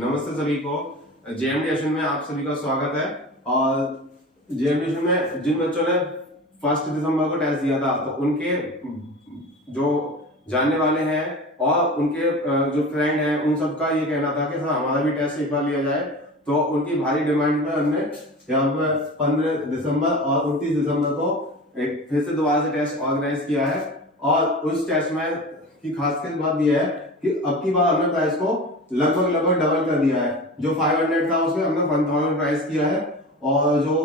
नमस्ते सभी को। जेएमडी में आप सभी का स्वागत है। और जेएमडी में जिन बच्चों ने 1 दिसंबर को टेस्ट दिया था तो उनके जो जानने वाले हैं और उनके जो फ्रेंड हैं उन सबका ये कहना था कि सर हमारा भी टेस्ट एक बार लिया जाए। तो उनकी भारी डिमांड पर हमने यहाँ पर 15 दिसंबर और 29 दिसंबर को एक फिर से दोबारा से टेस्ट ऑर्गेनाइज किया है। और उस टेस्ट में की खासियत बात यह है कि अब की बार हमने प्राइस को लगभग डबल कर दिया है। जो 500 था उसमें हमने 1000 प्राइस किया है और जो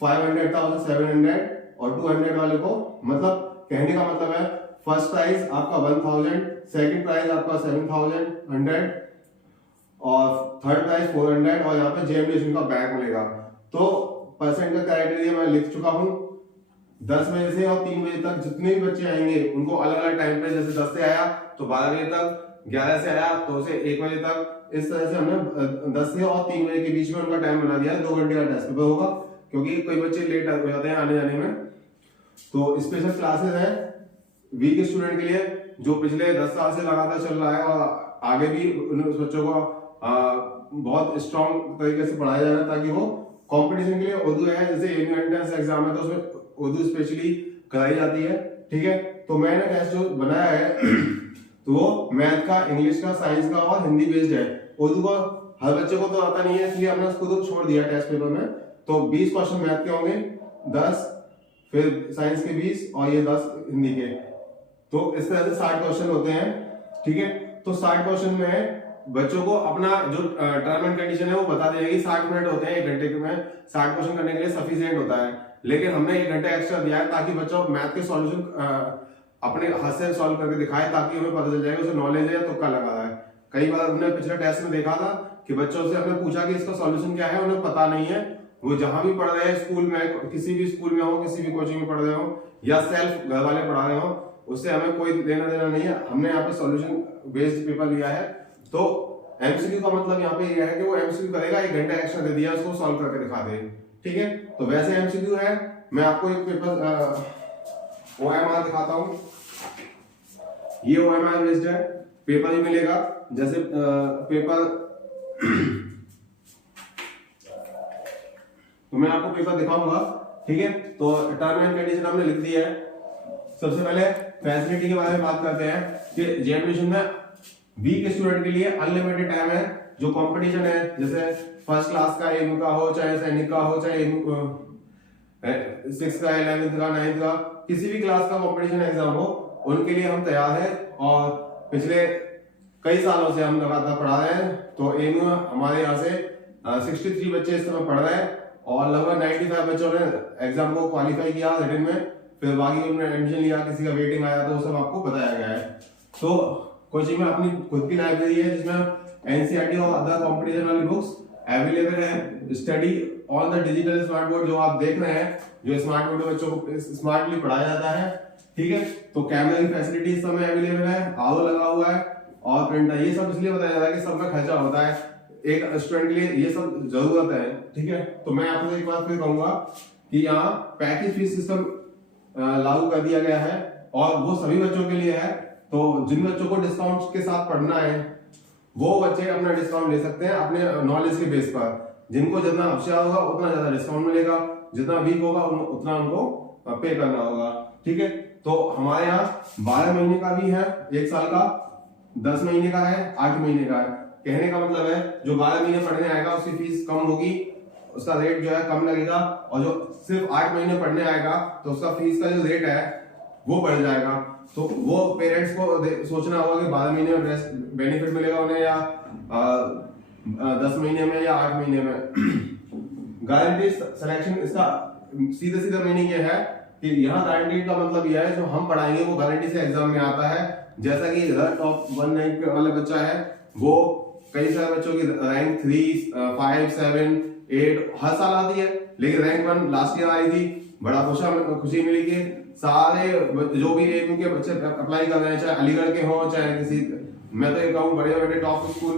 500 था उसे 700 और 200 वाले को मतलब कहने का मतलब है फर्स्ट प्राइस आपका 1000, सेकंड प्राइस आपका 7100 और थर्ड प्राइस 400 और यहाँ पे जेएमडी का बैग मिलेगा। तो परसेंट का क्राइटेरिया मैं लिख चुका हूँ। 10 बजे से और 3 बजे तक जितने भी बच्चे आएंगे उनको अलग अलग टाइम पे, जैसे 10 से आया तो 12 बजे तक, 11 से आया तो उसे 1 बजे तक, इस तरह से हमने 10 से और 3 बजे के बीच में उनका टाइम बना दिया है। 2 घंटे का टेस्ट पेपर होगा क्योंकि कई बच्चे लेट हो जाते हैं आने जाने में। तो स्पेशल क्लासेस है वीक स्टूडेंट के लिए जो पिछले 10 साल से लगातार चल रहा है और आगे भी उन बच्चों को बहुत स्ट्रॉन्ग तरीके से पढ़ाया जा रहा है ताकि वो कंपटीशन के लिए उर्दू है, जैसे एंट्रेंस एग्जाम है तो उसमें उर्दू स्पेशली कराई जाती है। ठीक है, तो मैंने टेस्ट जो बनाया है तो वो मैथ का, इंग्लिश का, साइंस का और हिंदी बेस्ड है। उर्दू को हर बच्चे को तो आता नहीं है इसलिए हमने उसको तो छोड़ दिया टेस्ट पेपर में। तो 20 क्वेश्चन मैथ के होंगे, 10 फिर साइंस के 20 और ये 10 हिंदी के। तो इस तरह से 60 क्वेश्चन होते हैं। ठीक है, तो 60 क्वेश्चन में बच्चों को अपना जो टर्म एंड कंडीशन है वो बता देगी। 60 मिनट होते हैं, 1 घंटे में 60 क्वेश्चन करने के लिए सफिशिएंट होता है। लेकिन हमने 1 घंटा एक्स्ट्रा दिया है ताकि बच्चों मैथ के सॉल्यूशन अपने हाथ से सॉल्व करके दिखाए ताकि हमें पता चल जाए उसे नॉलेज है या तुक्का लगा रहा है। कई बार हमने पिछले टेस्ट में देखा था कि बच्चों से हमने पूछा कि इसका सॉल्यूशन क्या है, उन्हें पता नहीं है। वो जहां भी पढ़ रहे हैं, स्कूल में, किसी भी स्कूल में हो, किसी भी कोचिंग में पढ़ रहे हो या सेल्फ घर वाले पढ़ा रहे हो, उससे हमें कोई लेना देना नहीं है। हमने यहाँ पे सॉल्यूशन बेस्ड पेपर लिया है। तो एमसीक्यू का मतलब यहाँ पे ये है कि वो एमसीक्यू करेगा, 1 घंटा एक्स्ट्रा दे दिया, उसको सॉल्व करके दिखा दे। ठीक है, तो वैसे एमसीक्यू है। मैं आपको एक पेपर ओएमआर दिखाता हूँ। ये ओएमआर बेस्ड है, पेपर ही मिलेगा जैसे पेपर तो मैं आपको पेपर दिखाऊंगा। ठीक है, तो टर्म एंड कंडीशन हमने लिख दी है। सबसे पहले फैसिलिटी के बारे में बात करते हैं कि जेएमडी में वीक स्टूडेंट के लिए अनलिमिटेड टाइम है। जो कंपटीशन है जैसे फर्स्ट क्लास का, एम का हो, चाहे सैनिक का हो, चाहे 6 का, 11th का, 9th का, किसी भी क्लास का कंपटीशन एग्जाम हो, उनके लिए हम तैयार हैं। और पिछले कई सालों से हम लगातार पढ़ा रहे हैं। तो एम हमारे यहाँ से 63 बच्चे इस समय पढ़ रहे हैं और लगभग 95 बच्चों ने एग्जाम को क्वालिफाई किया रिटन में। फिर बाकी उन्होंने एडमिशन लिया, किसी का वेटिंग आया, तो वो सब आपको बताया गया है। तो कोचिंग में अपनी खुद की लाइब्रेरी है जिसमें एनसीईआरटी और अदर कंपटीशन वाली बुक्स अवेलेबल है। Study on the digital smart board जो आप देख रहे हैं, जो स्मार्ट बोर्ड में बच्चों को स्मार्टली पढ़ाया जाता है। ठीक है, तो कैमरा की फैसिलिटी इस समय अवेलेबल है, आरओ लगा हुआ है और प्रिंटर। ये सब इसलिए बताया जा रहा है कि सब में खर्चा होता है, एक स्टूडेंट के लिए ये सब जरूरत है। ठीक है, तो मैं आपको एक बात फिर कहूंगा कि यहाँ पैकेज फीस सिस्टम लागू कर दिया गया है और वो सभी बच्चों के लिए है। तो जिन बच्चों को डिस्काउंट के साथ पढ़ना है वो बच्चे अपना डिस्काउंट ले सकते हैं अपने नॉलेज के बेस पर। जिनको जितना होशियार होगा उतना ज्यादा डिस्काउंट मिलेगा, जितना वीक होगा उतना उनको पे करना होगा। ठीक है, तो हमारे यहाँ 12 महीने का भी है, 1 साल का, 10 महीने का है, 8 महीने का है। कहने का मतलब है जो 12 महीने पढ़ने आएगा उसकी फीस कम होगी, उसका रेट जो है कम लगेगा। और जो सिर्फ 8 महीने पढ़ने आएगा तो उसका फीस का जो रेट है वो बढ़ जाएगा। तो वो पेरेंट्स को सोचना होगा कि 12 महीने में बेनिफिट मिलेगा उन्हें या 10 महीने में या 8 महीने में। गारंटी सिलेक्शन, इसका सीधा मीनिंग ये है कि यहाँ गारंटी का मतलब यह है जो हम पढ़ाएंगे वो गारंटी से एग्जाम में आता है। जैसा कि टॉप 1 रैंक वाला बच्चा है वो कई सारे बच्चों की रैंक 3, 5, 7, 8 हर साल आती है, लेकिन रैंक 1 लास्ट ईयर आई थी। बड़ा खुशी मिली कि सारे जो भी एम के बच्चे अप्लाई कर रहे हैं, चाहे अलीगढ़ के हों, चाहे किसी, मैं तो ये कहूँ बड़े बड़े टॉप स्कूल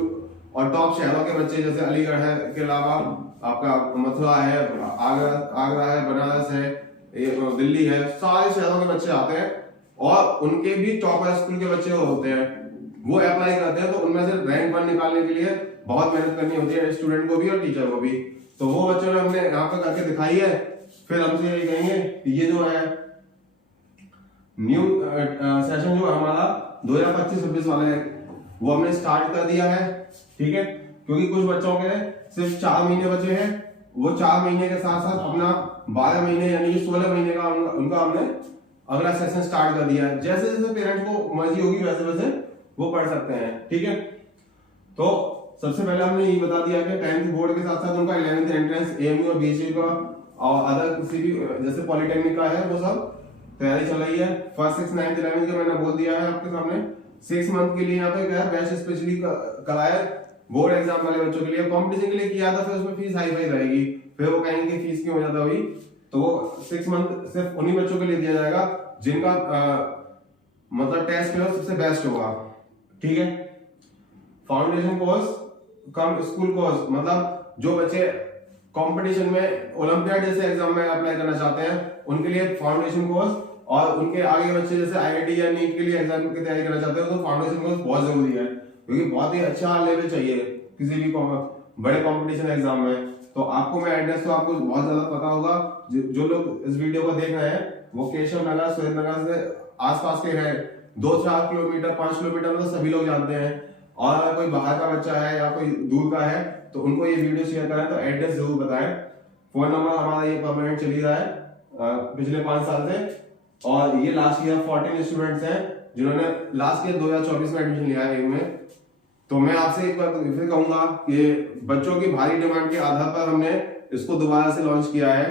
और टॉप शहरों के बच्चे, जैसे अलीगढ़ है के अलावा आपका मथुरा है, आगरा है, बनारस है, दिल्ली है, सारे शहरों के बच्चे आते हैं और उनके भी टॉपर स्कूल के बच्चे होते हैं। वो अप्लाई करते हैं तो उनमें से रैंक 1 निकालने के लिए बहुत मेहनत करनी होती है स्टूडेंट को भी और टीचर को भी। तो वो बच्चों ने हमने यहाँ पे करके दिखाई है। फिर हमसे ये कहेंगे ये जो है न्यू सेशन जो हमारा 2025-26 वाला है वो हमने स्टार्ट कर दिया है, ठीक है। क्योंकि कुछ बच्चों के सिर्फ 4 महीने बचे हैं, वो 4 महीने के साथ साथ अपना 12 महीने यानी कि 16 महीने का उनका हमने अगला सेशन स्टार्ट कर दिया है। जैसे जैसे पेरेंट्स को मर्जी होगी वैसे वैसे वो पढ़ सकते हैं, ठीक है। तो सबसे पहले हमने ये बता दिया कि 10th बोर्ड के साथ साथ उनका 11th एंट्रेंस एएमयू और बीएचयू का और अदर किसी भी जैसे पॉलिटेक्निक का है वो सब तैयारी चल रही है। फर्स्ट 6, 9th 11th का मैंने बोल दिया है आपके सामने। 6 मंथ के लिए यहाँ पे क्या बैच स्पेशली कराया बोर्ड एग्जाम वाले बच्चों के लिए, कंपटीशन के लिए किया था। फिर उसमें फीस हाई फाई रहेगी, फिर वो कहेंगे फीस क्यों हो जाता हुई। तो वो 6 मंथ सिर्फ उन्हीं बच्चों के लिए दिया जाएगा जिनका मतलब टेस्ट में सबसे बेस्ट होगा, ठीक है। फाउंडेशन कोर्स कम स्कूल कोर्स मतलब जो बच्चे कंपटीशन में ओलंपियाड जैसे एग्जाम में अप्लाई करना चाहते हैं उनके लिए फाउंडेशन कोर्स, और उनके आगे बच्चे जैसे आईआईटी या नीट के लिए एग्जाम की तैयारी करना चाहते हैं तो फाउंडेशन कोर्स बहुत जरूरी है, क्योंकि बहुत ही अच्छा लेवल चाहिए किसी भी बड़े कंपटीशन एग्जाम में। तो आपको मैं एड्रेस तो आपको बहुत ज्यादा पता होगा, जो लोग इस वीडियो को देख रहे हैं वो केशव नगर सुरेंद्र नगर से आसपास के हैं, 2-4 किलोमीटर 5 किलोमीटर में तो सभी लोग जानते हैं। और अगर कोई बाहर का बच्चा है या कोई दूर का है तो उनको ये वीडियो शेयर करें, तो एड्रेस जरूर बताएं। फोन नंबर हमारा ये परमानेंट चल ही रहा है पिछले 5 साल से, और ये लास्ट ईयर 14 स्टूडेंट्स हैं जिन्होंने लास्ट ईयर 2024 में एडमिशन लिया है एम में। तो मैं आपसे एक बार फिर कहूंगा कि बच्चों की भारी डिमांड के आधार पर हमने इसको दोबारा से लॉन्च किया है।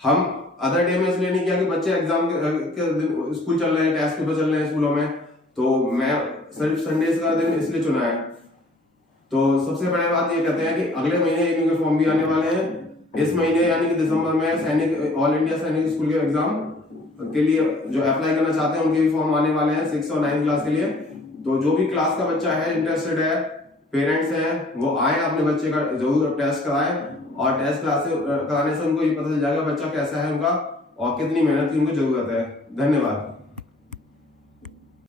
हम अदर डे में इसलिए नहीं किया कि बच्चे एग्जाम के स्कूल चल रहे हैं, टेस्ट पेपर चल रहे हैं स्कूलों में, तो मैं सिर्फ संडे का दिन इसलिए चुना है। तो सबसे बड़ी बात ये कहते हैं कि अगले महीने एएमयू के फॉर्म भी आने वाले हैं। इस महीने यानी कि दिसंबर में सैनिक ऑल इंडिया सैनिक स्कूल के एग्जाम के लिए जो अप्लाई करना चाहते हैं उनके भी फॉर्म आने वाले हैं 6 और 9 क्लास के लिए। तो जो भी क्लास का बच्चा है इंटरेस्टेड है, पेरेंट्स हैं, वो आए अपने बच्चे का जरूर टेस्ट कराएं, और टेस्ट कराने से उनको ये पता चल जाएगा बच्चा कैसा है उनका और कितनी मेहनत की उनको जरूरत है। धन्यवाद।